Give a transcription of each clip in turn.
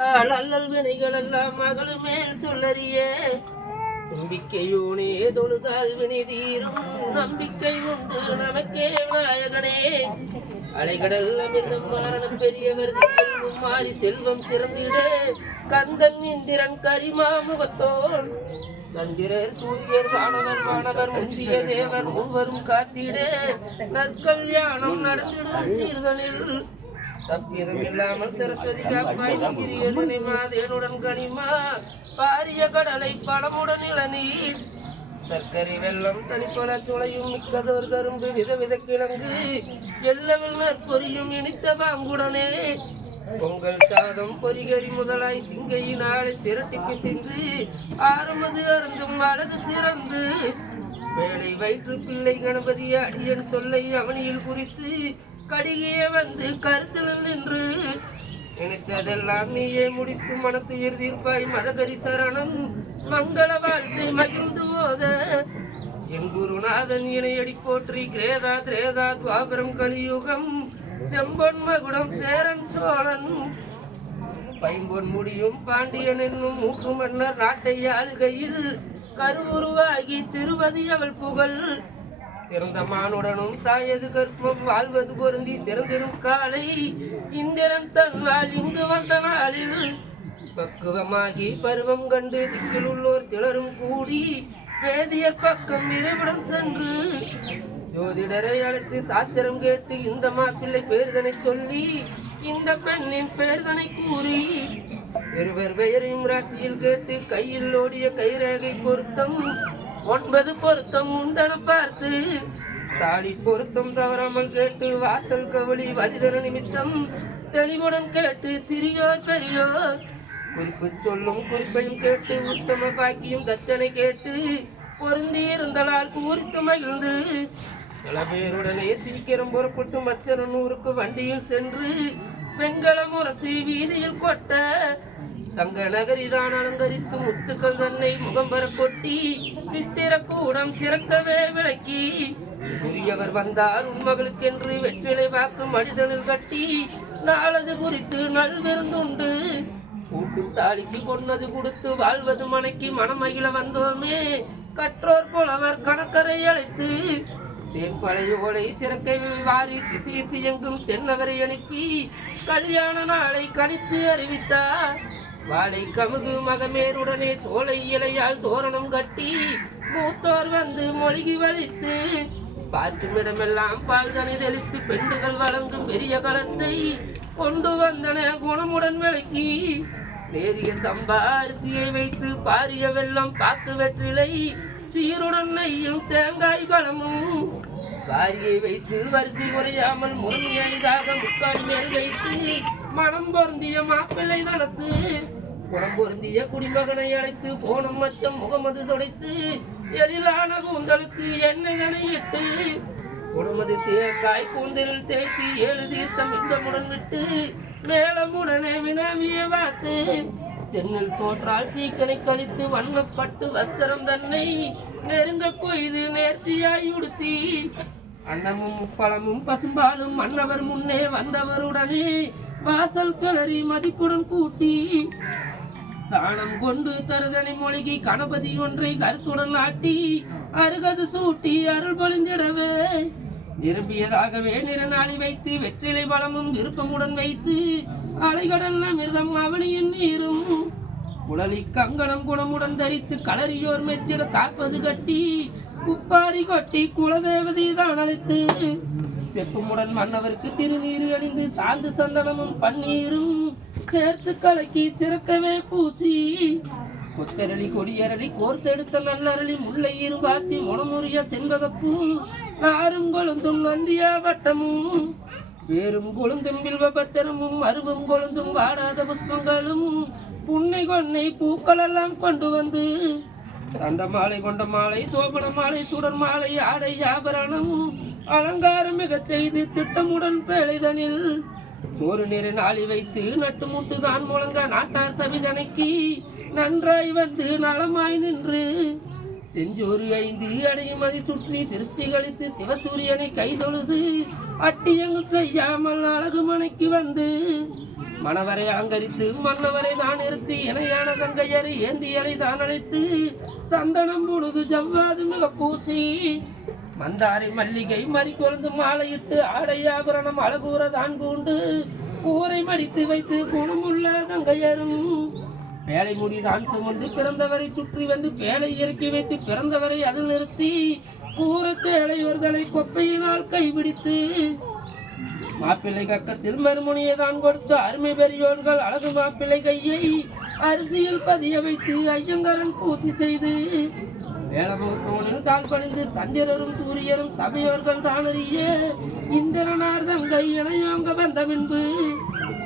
அல்லல் வினைகள் எல்லாம் மகள் மேல் சொல்லறிய நம்பிக்கையோனே தொழுதால் வினை தீரும் நம்பிக்கை உண்டு நமக்கே விநாயகனே அலைகடல் அமிர்தம் மாறணும் பெரியவர் செல்வம் மாறி செல்வம் சிறந்திட கந்தன் இந்திரன் கரிமா முகத்தோன் சந்திரர் சூரியர் வானவர் முந்திய தேவர் மூவரும் காத்திட நற்கல்யாணம் நடந்திடும் தீர்தலில் தப்பியதும் இல்லாமல் சரஸ்வதி காப்பாய் கிரியதனை மாதேனுடன் கனிமா பாரிய கடலை பழமுடன் இளநீர் சர்க்கரை வெள்ளம் தனிப்பல துளையும் மிக்கதோர் கரும்பு விதவித கிழங்கு எல்லவில் நற்பொரியும் இனித்த பாங்குடனே பொங்கல் சாதம் பொறிகறி முதலாய் சிங்கையினாலே திரட்டிக்கு சென்று ஆறுமது அருந்தும் அழகு சிறந்து வேலை வயிற்று பிள்ளை கணபதி அடியன் சொல்லை அவனியில் குறித்து கடிகிய வந்து கருத்தில் நின்று நினைத்ததெல்லாம் நீயே முடித்து மனத்துயிர் தீர்ப்பாய் மதகரி சரணம் மங்கள வாழ்க்கை மகிழ்ந்து போத என் குருநாதன் இணையடி போற்றி கிரேதா திரேதா துவாபரம் கலியுகம் செம்பொன் மகுடம் சேரன் சோழன் பைம்பொன் முடியும் பாண்டியன் என்னும் மூக்கு மன்னர் நாட்டை ஆளுகையில் கருவுருவாகி திருவதி அவள் புகழ் சிறந்த மானுடனும் தாயது கற்பம் வாழ்வது பொருந்தி சிறந்திரும் காலை இந்திரன் தன்னால் இங்கு வந்த நாளில் பக்குவமாகி பருவம் கண்டு திக்கில் உள்ளோர் சிலரும் கூடி வேதியர் பக்கம் விரைவுடன் சென்று ஜோதிடரை அழைத்து சாஸ்திரம் கேட்டு இந்த மாப்பிள்ளை பேர்தனை சொல்லி இந்த பெண்ணின் பேர்தனை கூறி இருவர் பெயரையும் ராசியில் கேட்டு கையில் ஓடிய கைரேகை பொருத்தம் 9 பொருத்தம் உண்டன பார்த்து தாடி பொருத்தம் தவறாமல் கேட்டு வாசல் கவலி வலிதர நிமித்தம் தெளிவுடன் கேட்டு சிறியோர் பெரியோர் குறிப்பு சொல்லும் குறிப்பையும் கேட்டு உத்தம பாக்கியும் தச்சனை கேட்டு பொருந்தி இருந்தலால் பூரித்து மகிழ்ந்து சில பேருடனே சீக்கிரம் புறப்பட்டு மச்சரன் ஊருக்கு வண்டியில் சென்று வெண்கல முரசு வீதியில் கொட்ட தங்க நகரிதான் அலங்கரித்து முத்துக்கள் தன்னை முகம்பர கொட்டி சித்திர கூடம் சிறக்கவே விளக்கி உரியவர் வந்தார் உண்மகளுக்கென்று வெற்றிலை வாக்கு மனிதனில் கட்டி நாளது குறித்து நல்விருந்துண்டு கூட்டு தாலிக்கு பொன்னது கொடுத்து வாழ்வது மனைக்கு மனமகிழ வந்தோமே கற்றோர் புலவர் கணக்கரை அழைத்து தேன்பழையோலை சிறக்கை வாரி திசை எங்கும் தென்னவரை அனுப்பி கல்யாண நாளை கணித்து அறிவித்தார் வாழை கமுகு மகமேருடனே சோலை இலையால் தோரணம் கட்டி மூத்தோர் வந்து மொழிகி வலித்து பார்க்குமிடமெல்லாம் பால்தனை தெளித்து பெண்டுகள் வழங்கும் பெரிய களத்தை கொண்டு வந்தன குணமுடன் விளக்கி நேரிய சம்பா அரிசியை வைத்து பாரிய வெள்ளம் பாக்கு வெற்றிலை சீருடன் நெய்யும் தேங்காய் பழமும் வாரியை வைத்து வரிசை குறையாமல் முருங்கையாக முக்கால் மேல் வைத்து மனம் பொருந்திய மாப்பிள்ளை நடத்து குணம் பொருந்திய குடிமகனை அழைத்து போனும் மச்சம் முகமது தொடைத்து எழிலான கூந்தலுக்கு எண்ணெய் நனையிட்டு குடும்பது தேக்காய் கூந்தலில் தேய்த்து 7 தீர்த்தம் இந்தமுடன் விட்டு மேலமுடனே வினாவிய வாத்து சென்னில் தோற்றால் தீக்கனை கழித்து வன்மப்பட்டு வஸ்திரம் தன்னை நெருங்க கொய்து நேர்த்தியாய் உடுத்தி அன்னமும் பழமும் பசும்பாலும் மன்னவர் முன்னே வந்தவருடனே வாசல் கிளறி மதிப்புடன் கூட்டி சாணம் கொண்டு தருதனை மொழிகி கணபதி ஒன்றை கருத்துடன் ஆட்டி அருகது சூட்டி அருள் பொழிந்திடவே நிரம்பியதாகவே நிறநாளி வைத்து வெற்றிலை பழமும் விருப்பமுடன் வைத்து அலைகடல் அமிர்தம் அவனியின் நீரும் உடலி கங்கணம் குணமுடன் தரித்து களறியோர் மெச்சிட காப்பது கட்டி குப்பாரி கொட்டி குலதேவதி தான் அழைத்து செப்புமுடன் மன்னவருக்கு திருநீர் அணிந்து சாந்து சந்தனமும் பன்னீரும் சேர்த்து கலக்கி சிறக்கவே பூசி கொத்தரளி கொடியரளி கோர்த்தெடுத்த நல்லரளி முல்லை இருபாத்தி முனமுறிய செண்பகப்பூ நாரும் கொழுந்தும் நந்தியா வட்டமும் வேரும் கொழுந்தும் வில்வபத்திரமும் அருவும் கொழுந்தும் வாடாத புஷ்பங்களும் புன்னை கொன்னை பூக்கள் எல்லாம் கொண்டு வந்து தண்ட மாலை கொண்ட மாலை சோபன மாலை சுடர் மாலை ஆடை ஆபரணம் அலங்காரம் மிக செய்து திட்டமுடன் பேழைதனில் ஒரு நிற நாளி வைத்து நட்டு முட்டு தான் முழங்க நாட்டார் சவிதனைக்கு நன்றாய் வந்து நலமாய் நின்று செஞ்சோறு 5 அடையும் அதை சுற்றி திருஷ்டி கழித்து சிவசூரியனை கைதொழுது அட்டியங்கள் செய்யாமல் அழகு மனைக்கு வந்து மணவரை அலங்கரித்து மன்னவரை தான் நிறுத்தி இணையான தங்கையரை ஏந்தியலை தான் அழைத்து சந்தனம் புழுது ஜவ்வாது மிக பூசி மந்தாரை மல்லிகை மறிக்கொழுந்து மாலையிட்டு ஆடை ஆபரணம் அழகூற தான் பூண்டு கூரை மடித்து வைத்து குணமுள்ள தங்கையரும் பேலை முடிதான் சுமந்து பிறந்தவரை சுற்றி வந்து பேலை இறக்கி வைத்து பிறந்தவரை அதில் நிறுத்தி கூறத்து இளையோர்களை கொப்பையினால் கைபிடித்து மாப்பிள்ளை கக்கத்தில் மறுமுனியை தான் கொடுத்து அருமை பெரியோர்கள் அழகு மாப்பிள்ளை கையை அரிசியில் பதிய வைத்து ஐயங்கரன் பூசி செய்து வேலமூர்த்தவனில் தாழ் பணிந்து சந்திரரும் சூரியரும் சபையோர்கள் தானறிய இந்திரனார் தங்கை இணையோங்க வந்த பின்பு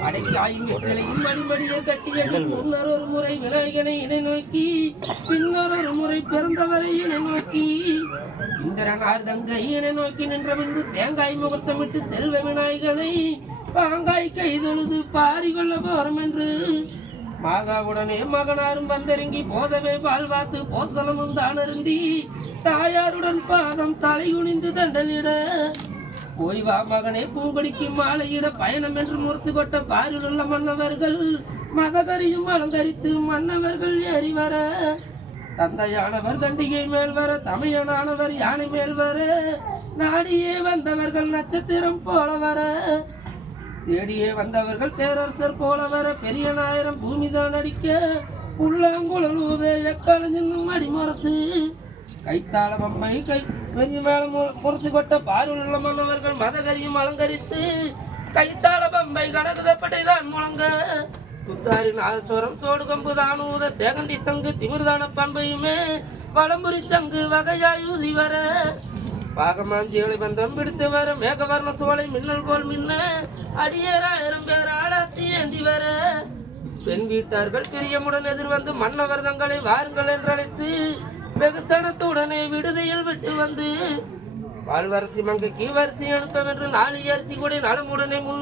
அடைக்காயும் வெற்றிலையும் மடிமடியை கட்டிய முன்னர் ஒரு முறை விநாயகனை இணை நோக்கி பின்னர் ஒரு முறை பிறந்தவரை இணை நோக்கி இந்திரனார் தங்கை இணை நோக்கி நின்ற பின்பு தேங்காய் முகூர்த்தமிட்டு செல்வ விநாயகனை பாங்காய் கைதொழுது பாரிகொள்ள போறோம் என்று மாகாவுடனே மகனாரும் வந்தெருங்கி போதவே பால்வாத்து போத்தனமும் தானருந்தி தாயாருடன் பாதம் தலை குனிந்து தண்டலிட ஓய்வா மகனே பூங்கொடிக்கு மாலையிட பயணம் என்று முறுத்து கொட்ட பாரில் உள்ள மன்னவர்கள் மதகரியும் அலங்கரித்து மன்னவர்கள் ஏறி வர தந்தையானவர் தண்டிகை மேல் வர தமையனானவர் யானை மேல் வர நாடியே வந்தவர்கள் நட்சத்திரம் போல வர தேடியே வந்தவர்கள் தேரரசர் போல வர பெரிய நாயிரம் பூமிதான் அடிக்க உள்ளாங்குழல் ஊத எக்காலஞ்சின் அடிமரத்து கைத்தாள பொம்மை கை பெரிய மேல முறுத்து கொட்ட பார்வையுள்ள மன்னவர்கள் மதகரியும் அலங்கரித்து கைத்தாள பொம்மை கடகுதப்பட்டை தான் முழங்க புத்தாரின் ஆசுவரம் சோடு கம்பு தானூத தேகண்டி சங்கு திமிர்தான பண்பையுமே பழம்புரி சங்கு வகையாய் ஊதி வர பாகமாஞ்சிகளை பந்தம் பிடித்து வர மேகவர்ண சோலை மின்னல் போல் மின்ன அடியேராயிரம் பேர் ஆளாத்தி ஏந்தி வர பெண் வீட்டார்கள் பிரியமுடன் எதிர்வந்து மன்னவர் தங்களை வாருங்கள் என்று அழைத்து வெகுசனத்துடனே விடுதியில் விட்டு வந்து வாழ்வரசி மங்கைக்கு வரிசை அனுப்ப என்று 4 அரிசி கூட நலமுடனே முன்